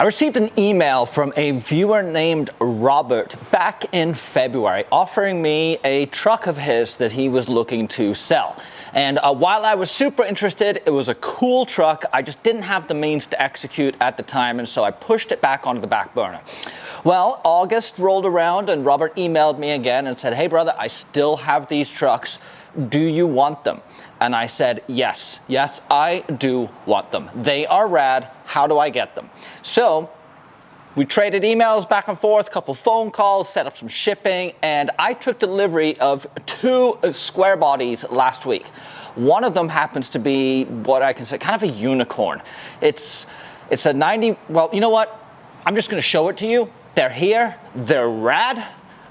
I received an email from a viewer named Robert back in February offering me a truck of his that he was looking to sell. And while I was super interested, it was a cool truck. I just didn't have the means to execute at the time, and so I pushed it back onto the back burner. Well, August rolled around and Robert emailed me again and said, "Hey brother, I still have these trucks. Do you want them?" And I said, yes, I do want them. They are rad. How do I get them? So we traded emails back and forth, a couple phone calls, set up some shipping, and I took delivery of 2 Squarebodies last week. One of them happens to be what I can say, kind of a unicorn. It's a 90, well, you know what? I'm just gonna show it to you. They're here, they're rad,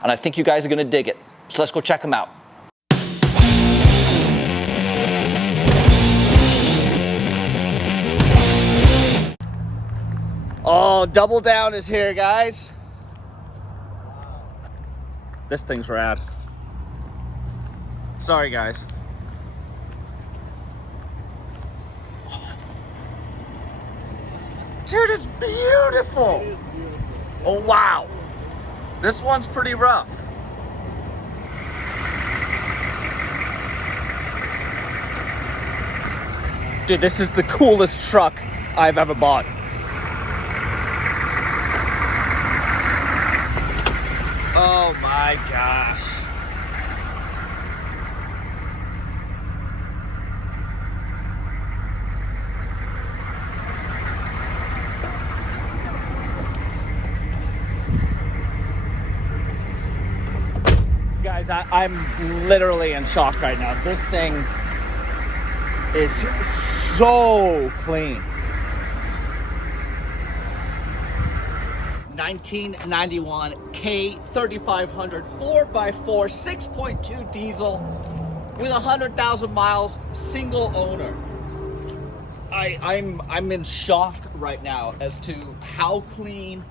and I think you guys are gonna dig it. So let's go check them out. Oh, Double Down is here, guys. This thing's rad. Sorry, guys. Dude, it's beautiful. Oh, wow. This one's pretty rough. Dude, this is the coolest truck I've ever bought. Oh my gosh. Guys, I'm literally in shock right now. This thing is so clean. 1991 V3500 4x4 6.2 diesel with 100,000 miles, single owner. I'm in shock right now as to how clean,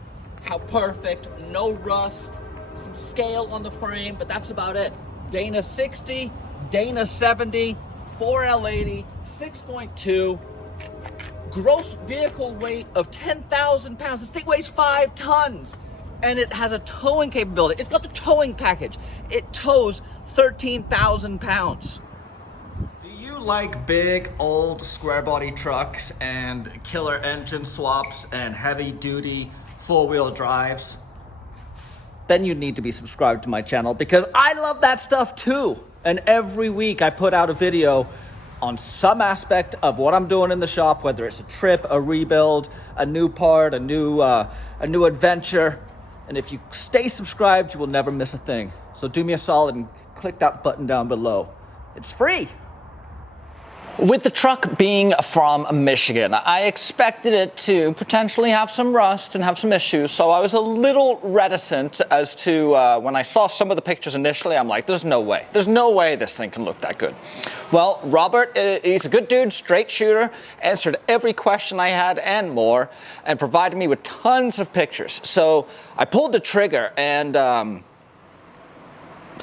how perfect, no rust, some scale on the frame, but that's about it. Dana 60, Dana 70, 4L80, 6.2. Gross vehicle weight of 10,000 pounds. This thing weighs 5 tons and it has a towing capability. It's got the towing package. It tows 13,000 pounds. Do you like big old square body trucks and killer engine swaps and heavy duty 4-wheel drives? Then you need to be subscribed to my channel because I love that stuff too. And every week I put out a video on some aspect of what I'm doing in the shop, whether it's a trip, a rebuild, a new part, a new adventure. And if you stay subscribed, you will never miss a thing. So do me a solid and click that button down below. It's free. With the truck being from Michigan, I expected it to potentially have some rust and have some issues, so I was a little reticent as to when I saw some of the pictures initially, I'm like, there's no way this thing can look that good. Well, Robert, he's a good dude, straight shooter, answered every question I had and more, and provided me with tons of pictures. So I pulled the trigger and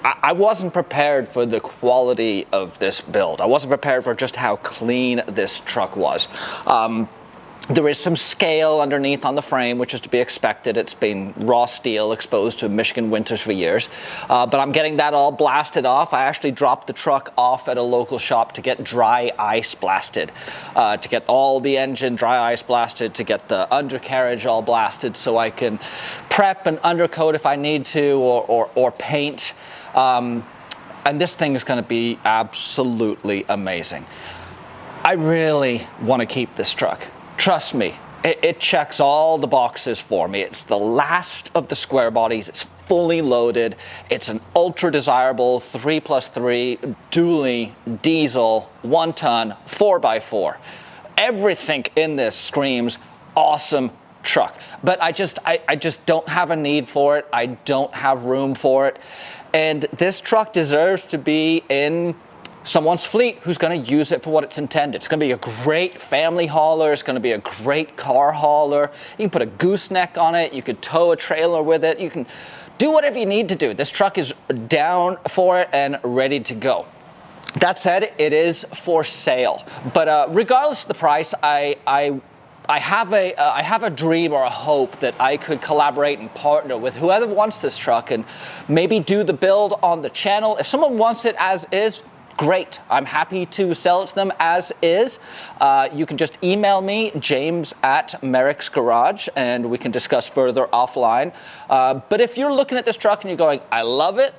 I wasn't prepared for the quality of this build. I wasn't prepared for just how clean this truck was. There is some scale underneath on the frame, which is to be expected. It's been raw steel exposed to Michigan winters for years. But I'm getting that all blasted off. I actually dropped the truck off at a local shop to get dry ice blasted, to get all the engine dry ice blasted, to get the undercarriage all blasted so I can prep and undercoat if I need to, or paint. And this thing is going to be absolutely amazing. I really want to keep this truck. Trust me, it checks all the boxes for me. It's the last of the square bodies. It's fully loaded. It's an ultra desirable 3+3 dually diesel 1-ton 4x4. Everything in this screams awesome truck, but I just don't have a need for it. I don't have room for it. And this truck deserves to be in someone's fleet who's going to use it for what it's intended. It's going to be a great family hauler. It's going to be a great car hauler. You can put a gooseneck on it. You could tow a trailer with it. You can do whatever you need to do. This truck is down for it and ready to go. That said, it is for sale. But regardless of the price, I I have a dream or a hope that I could collaborate and partner with whoever wants this truck and maybe do the build on the channel. If someone wants it as is, great. I'm happy to sell it to them as is. You can just email me, James@Merricks Garage, and we can discuss further offline. But if you're looking at this truck and you're going, I love it,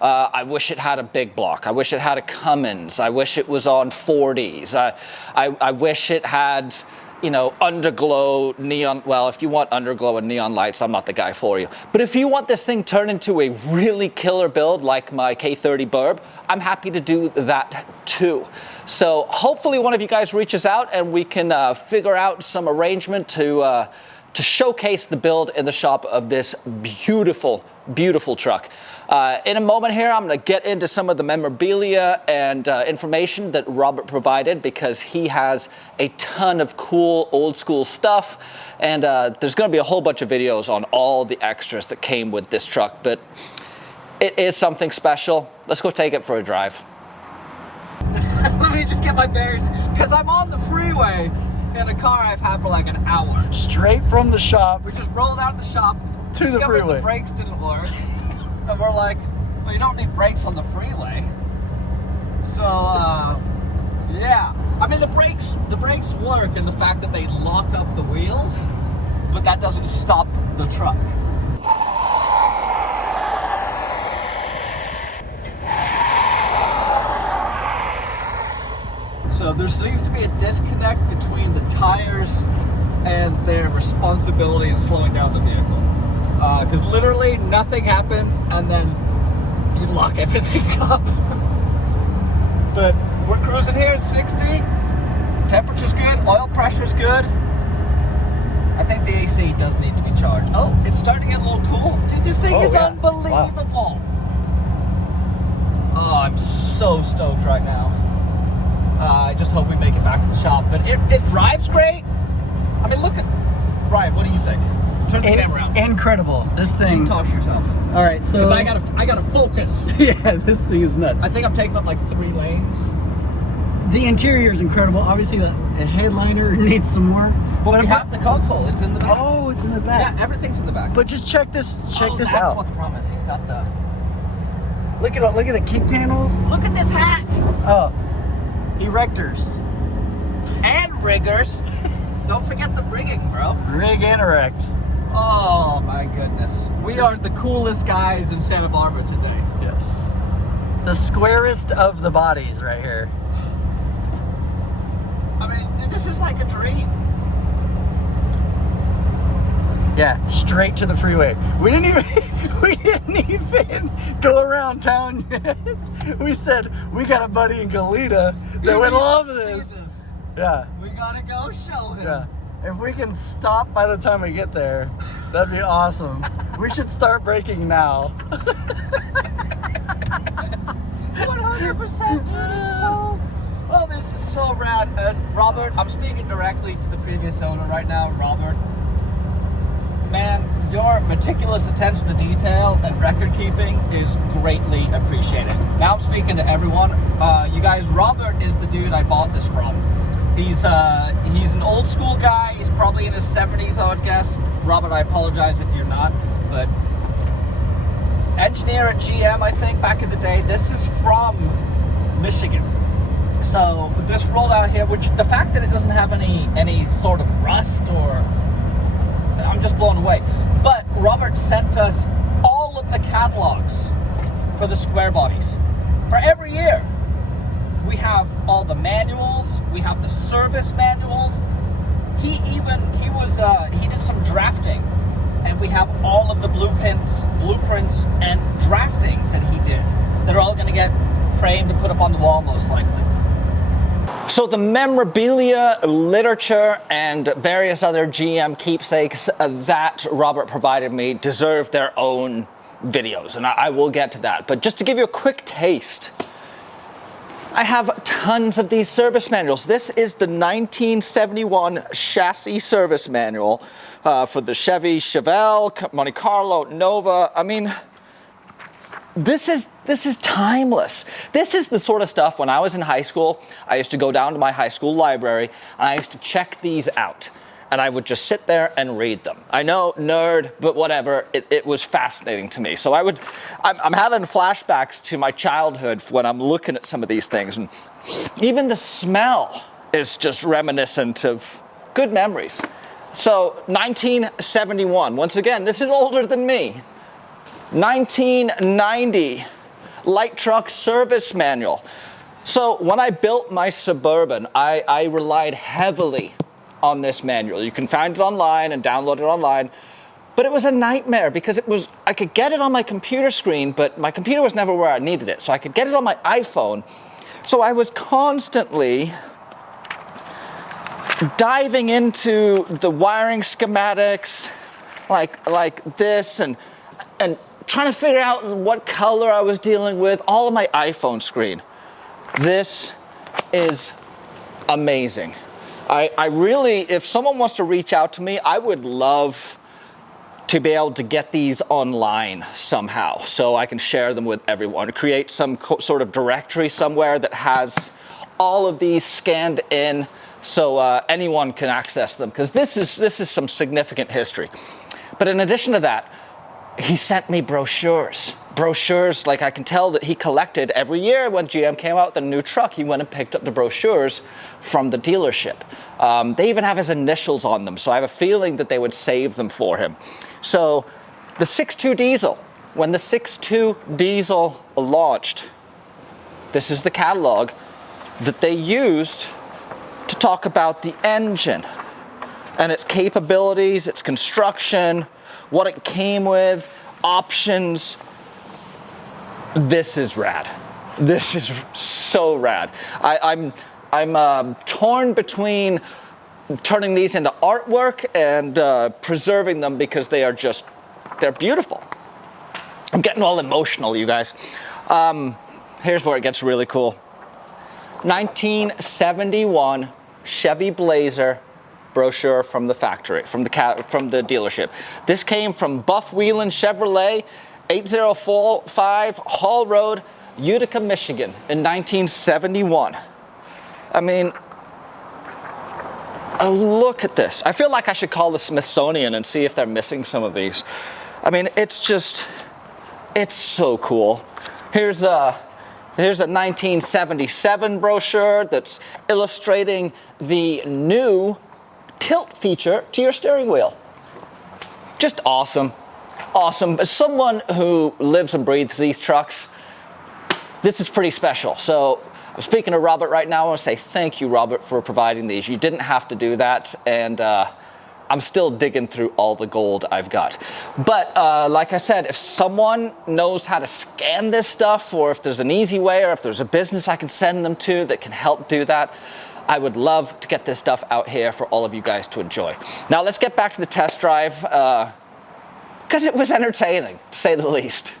I wish it had a big block. I wish it had a Cummins. I wish it was on 40s. I wish it had, you know, underglow neon. Well, if you want underglow and neon lights, I'm not the guy for you. But if you want this thing turned into a really killer build like my K30 Burb, I'm happy to do that too. So hopefully one of you guys reaches out and we can figure out some arrangement to showcase the build in the shop of this beautiful, beautiful truck. In a moment here, I'm going to get into some of the memorabilia and information that Robert provided, because he has a ton of cool old school stuff, and there's going to be a whole bunch of videos on all the extras that came with this truck, but it is something special. Let's go take it for a drive. Let me just get my bearings, because I'm on the freeway in a car I've had for like an hour. Straight from the shop. We just rolled out the shop to the freeway. The brakes didn't work, and we're like, well, you don't need brakes on the freeway. So, yeah. I mean, the brakes work in the fact that they lock up the wheels, but that doesn't stop the truck. So there seems to be a disconnect between the tires and their responsibility in slowing down the vehicle. Because literally nothing happens and then you lock everything up. But we're cruising here at 60. Temperature's good, oil pressure's good. I think the AC does need to be charged. Oh, it's starting to get a little cool. Dude, this thing is unbelievable. Wow. Oh, I'm so stoked right now. I just hope we make it back to the shop. But it drives great. I mean, look at... Ryan, what do you think? Turn the camera around. Incredible. This thing... You talk to yourself. All right, so... Because I gotta focus. Yeah, this thing is nuts. I think I'm taking up like 3 lanes. The interior is incredible. Obviously, the headliner needs some more. Well, we have the console. It's in the back. Oh, it's in the back. Yeah, everything's in the back. But just check this. Check this That's out. what the problem is. He's got the... Look at the kick panels. Look at this hat. Oh, erectors. And riggers. Don't forget the rigging, bro. Rig and erect. Oh my goodness. We are the coolest guys in Santa Barbara today. Yes. The squarest of the bodies right here. I mean, this is like a dream. Yeah, straight to the freeway. We didn't even go around town yet. We said we got a buddy in Goleta that would love this. Yeah. We gotta go show him. Yeah. If we can stop by the time we get there, that'd be awesome. We should start braking now. 100%, dude. It's so... Oh, this is so rad. And Robert, I'm speaking directly to the previous owner right now, Robert. Man, your meticulous attention to detail and record keeping is greatly appreciated. Now I'm speaking to everyone. You guys, Robert is the dude I bought this from. He's an old school guy. He's probably in his 70s, I would guess. Robert, I apologize if you're not, but engineer at GM, I think, back in the day. This is from Michigan. So this rolled out here, which the fact that it doesn't have any sort of rust or... I'm just blown away. But Robert sent us all of the catalogs for the Squarebodies for every year. We have all the manuals. We have the service manuals. He did some drafting, and we have all of the blueprints, and drafting that he did. They're all going to get framed and put up on the wall, most likely. So the memorabilia, literature, and various other GM keepsakes that Robert provided me deserve their own videos, and I will get to that. But just to give you a quick taste, I have tons of these service manuals. This is the 1971 chassis service manual for the Chevy Chevelle, Monte Carlo, Nova. I mean, this is timeless. This is the sort of stuff when I was in high school, I used to go down to my high school library and I used to check these out. and I would just sit there and read them. I know, nerd, but whatever, it was fascinating to me. So I'm having flashbacks to my childhood when I'm looking at some of these things, and even the smell is just reminiscent of good memories. So 1971, once again, this is older than me. 1990, light truck service manual. So when I built my Suburban, I relied heavily on this manual. You can find it online and download it online, but it was a nightmare because I could get it on my computer screen, but my computer was never where I needed it. So I could get it on my iPhone. So I was constantly diving into the wiring schematics like this and trying to figure out what color I was dealing with, all on my iPhone screen. This is amazing. I really, if someone wants to reach out to me, I would love to be able to get these online somehow so I can share them with everyone, create some sort of directory somewhere that has all of these scanned in so anyone can access them, because this is some significant history. But in addition to that, he sent me brochures, like I can tell that he collected every year when GM came out with a new truck, he went and picked up the brochures from the dealership. They even have his initials on them, so I have a feeling that they would save them for him. So the 6.2 diesel, when the 6.2 diesel launched, this is the catalog that they used to talk about the engine and its capabilities, its construction, what it came with, options. This is rad. This is so rad. I'm torn between turning these into artwork and preserving them because they're beautiful. I'm getting all emotional, you guys. Here's where it gets really cool. 1971 Chevy Blazer brochure from the factory, from the dealership. This came from Buff Whelan Chevrolet, 8045 Hall Road, Utica, Michigan, in 1971. I mean, look at this. I feel like I should call the Smithsonian and see if they're missing some of these. I mean, it's so cool. Here's a 1977 brochure that's illustrating the new tilt feature to your steering wheel. Just awesome. Awesome. As someone who lives and breathes these trucks, this is pretty special. So I'm speaking to Robert right now. I want to say thank you, Robert, for providing these. You didn't have to do that, and I'm still digging through all the gold I've got. But like I said, if someone knows how to scan this stuff, or if there's an easy way, or if there's a business I can send them to that can help do that, I would love to get this stuff out here for all of you guys to enjoy. Now let's get back to the test drive, because it was entertaining, to say the least.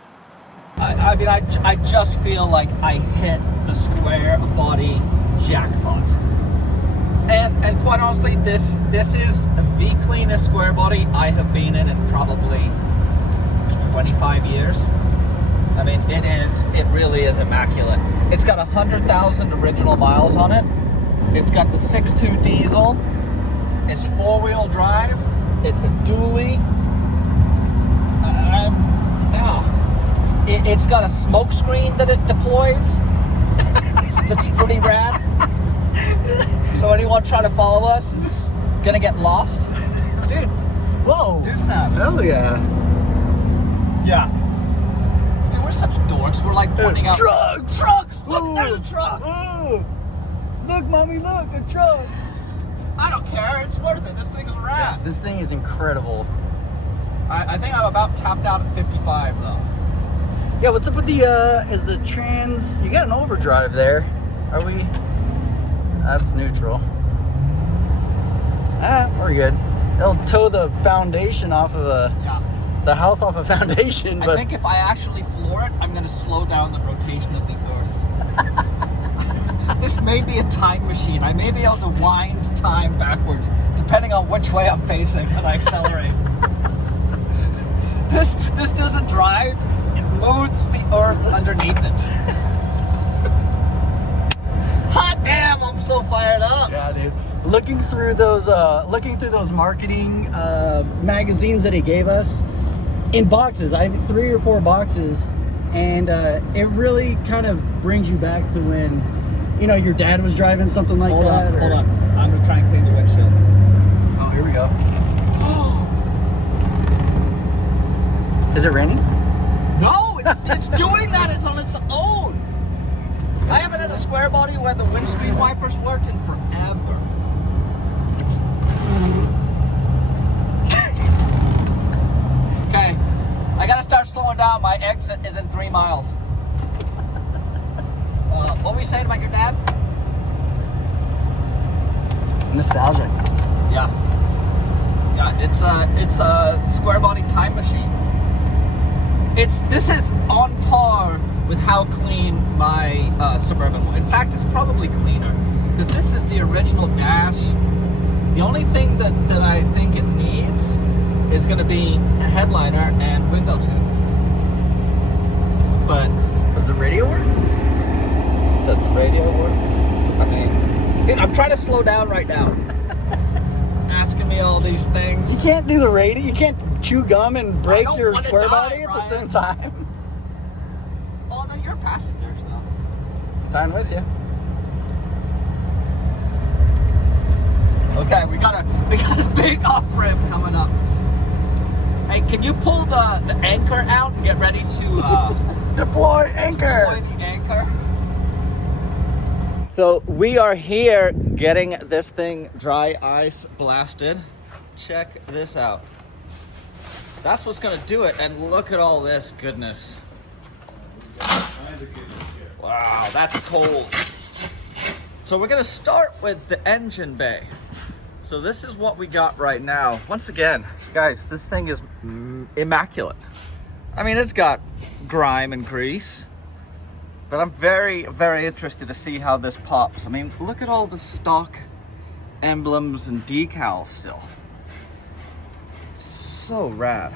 I mean, I just feel like I hit the square body jackpot. And quite honestly, this is the cleanest square body I have been in probably 25 years. I mean, it really is immaculate. It's got 100,000 original miles on it. It's got the 6.2 diesel. It's 4-wheel drive. It's a dually. It's got a smoke screen that it deploys. It's pretty rad. So anyone trying to follow us is gonna get lost. Dude. Whoa. Do snap. Hell yeah. Yeah. Dude, we're such dorks. We're like pointing out trucks. Look, Ooh. there's a truck. Ooh. Look, mommy, look, a truck. I don't care. It's worth it. This thing's rad. This thing is incredible. I think I'm about tapped out at 55 though. Yeah, what's up with the, is the trans, you got an overdrive there. Are we, that's neutral. We're good. It'll tow the foundation off of the house off a foundation, but. I think if I actually floor it, I'm gonna slow down the rotation of the earth. This may be a time machine. I may be able to wind time backwards, depending on which way I'm facing when I accelerate. This doesn't drive, it moves the earth underneath it. Hot damn, I'm so fired up. Yeah, dude. Looking through through those marketing magazines that he gave us in boxes. I have 3 or 4 boxes, and it really kind of brings you back to when, you know, your dad was driving something like that. Hold on. I'm gonna try and clean the windshield. Oh, here we go. Is it raining? No, it's doing that. It's on its own. I haven't had a square body where the windscreen wipers worked in forever. Okay, I gotta start slowing down. My exit is in 3 miles. What were you saying about your dad? Nostalgic. Yeah. Yeah, it's a square body time machine. This is on par with how clean my Suburban was. In fact, it's probably cleaner because this is the original dash. The only thing that I think it needs is going to be a headliner and window tint. But Does the radio work? does the radio work? I mean, dude, I'm trying to slow down right now. Asking me all these things. You can't do the radio. You can't chew gum and break don't your wanna square die, body at the Brian. same time. Oh, no, you're a passenger, so. Fine with you. Okay, we got a big off ramp coming up. Hey, can you pull the anchor out and get ready to Deploy anchor. deploy the anchor? So we are here getting this thing dry ice blasted. Check this out. That's what's gonna do it, and look at all this goodness. Wow, that's cold. So we're gonna start with the engine bay. So this is what we got right now. Once again, guys, this thing is immaculate. I mean, it's got grime and grease, but I'm very, very interested to see how this pops. I mean, look at all the stock emblems and decals still. So rad.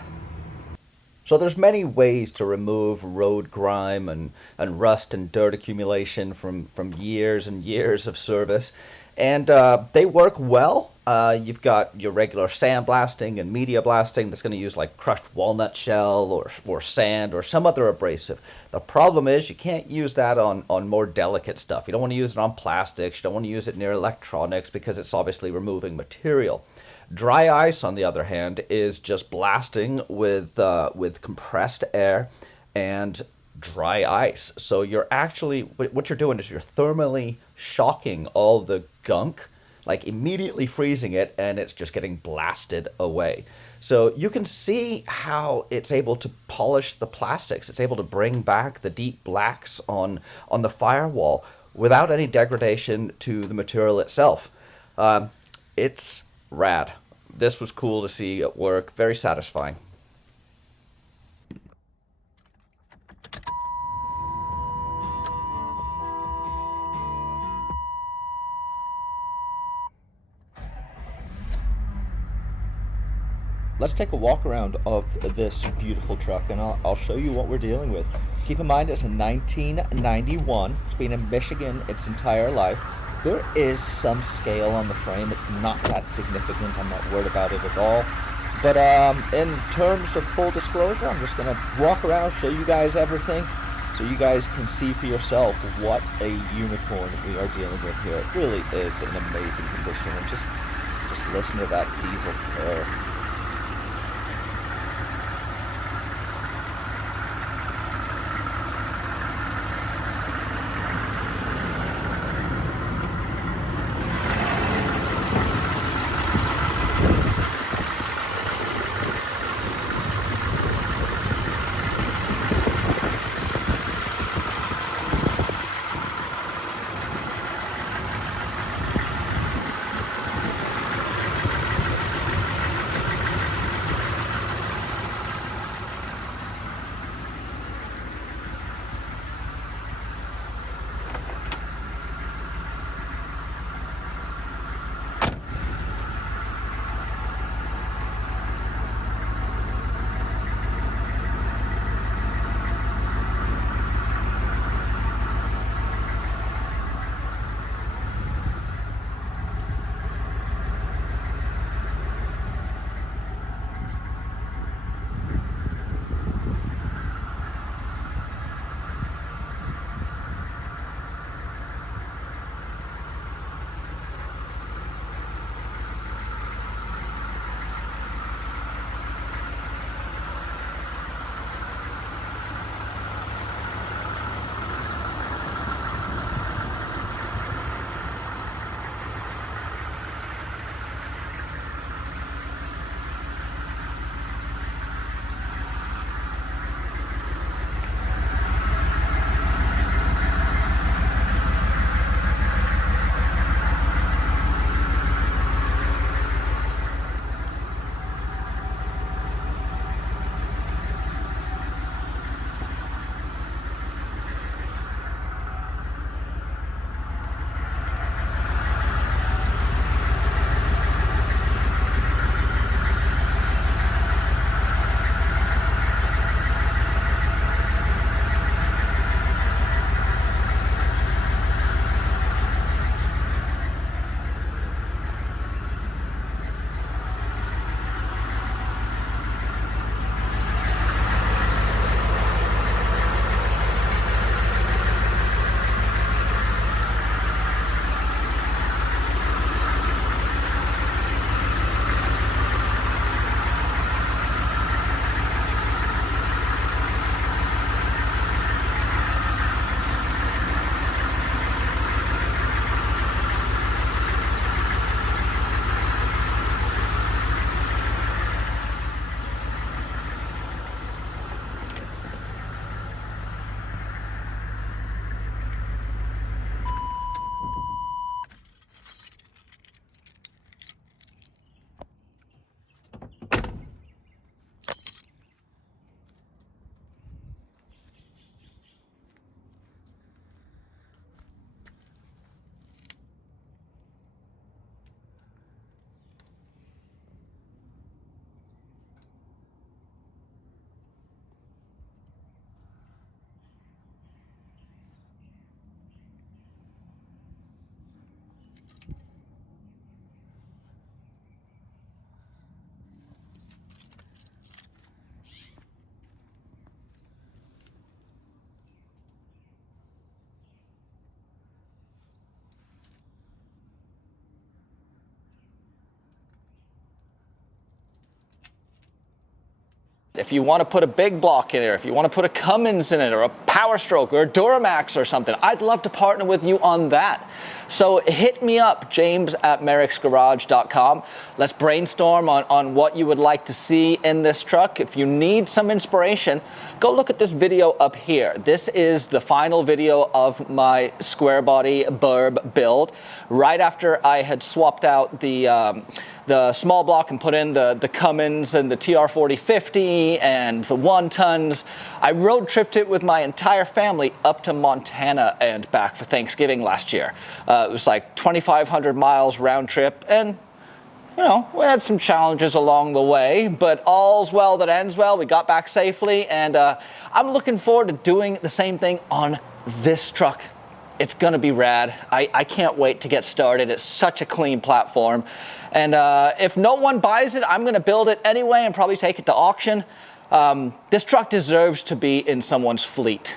So there's many ways to remove road grime and rust and dirt accumulation from years and years of service. And they work well. You've got your regular sandblasting and media blasting that's going to use like crushed walnut shell or sand or some other abrasive. The problem is you can't use that on more delicate stuff. You don't want to use it on plastics. You don't want to use it near electronics because it's obviously removing material. Dry ice, on the other hand, is just blasting with compressed air and dry ice. So you're actually, what you're doing is you're thermally shocking all the gunk, like immediately freezing it, and it's just getting blasted away. So you can see how it's able to polish the plastics. It's able to bring back the deep blacks on the firewall without any degradation to the material itself. It's rad. This was cool to see at work. Very satisfying. Let's take a walk around of this beautiful truck, and I'll show you what we're dealing with. Keep in mind it's a 1991. It's been in Michigan its entire life. There is some scale on the frame. It's not that significant. I'm not worried about it at all. But in terms of full disclosure, I'm just going to walk around, show you guys everything, so you guys can see for yourself what a unicorn we are dealing with here. It really is an amazing condition. And just listen to that diesel purr. If you want to put a big block in it, or if you want to put a Cummins in it, or a Power Stroke, or a Duramax or something, I'd love to partner with you on that. So hit me up, james@merricksgarage.com. Let's brainstorm on what you would like to see in this truck. If you need some inspiration, go look at this video up here. This is the final video of my square body burb build. Right after I had swapped out the small block and put in the Cummins and the TR4050 and the 1-tons. I road tripped it with my entire family up to Montana and back for Thanksgiving last year. It was like 2,500 miles round trip, and you know, we had some challenges along the way, but all's well that ends well. We got back safely, and I'm looking forward to doing the same thing on this truck. It's gonna be rad. I can't wait to get started. It's such a clean platform. And if no one buys it, I'm gonna build it anyway and probably take it to auction. This truck deserves to be in someone's fleet.